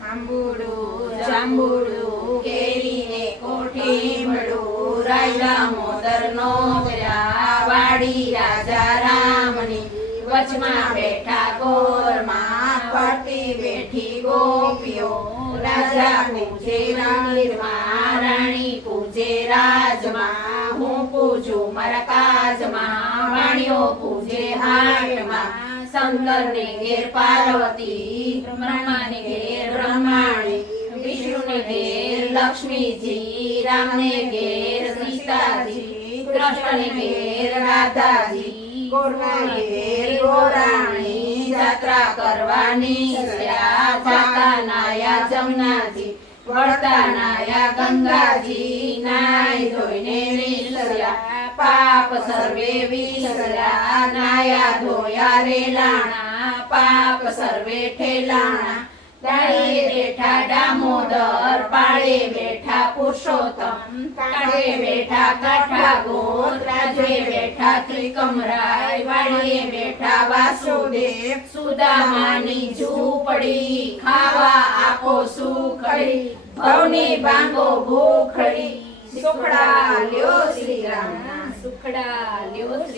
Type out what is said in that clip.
આંબુડું જાંબુડું કેરીને કોઠીમડું રાજા મોદરનો વાડી રાજા રામની વચમાં બેઠા ગોરમાં ફરતી બેઠી ગોપીઓ રાજા પૂજે રણગીરમાં રાણી પૂજે રાજમાં હું પૂજું મારા કાજમાં વાણીઓ પૂજે હાટમાં શંકરને ઘેર પાર્વતી બ્રહ્માને ઘેર બ્રહ્માણી વિષ્ણુને ઘેર લક્ષ્મીજી રામને ઘેર સીતાજી કૃષ્ણને ઘેર રાધાજી ગોરના ઘેર ગોરાણી જાત્રા કરવાની જાતા નાયા જમનાજી વળતા નાયા ગંગાજી નાઈ ધોઈને નીસર્યા પાપ સર્વે વિસર્યા નાયા ધોયા રેલાણા પાપ સર્વે ઠેલાણા દાળીએ બેઠા દામોદર પાળે બેઠા પુરુષોત્તમ કાઢે બેઠા કાઠા ગોત રાજે બેઠા ત્રિકમરાય વાડીએ બેઠા વાસુદેવ સુદામાની ઝૂંપડી ખાવા આપો સુખડી ભવની બાંગો ભૂખડી સુખડા લ્યો શ્રી રામ સુખડા લ્યો શ્રી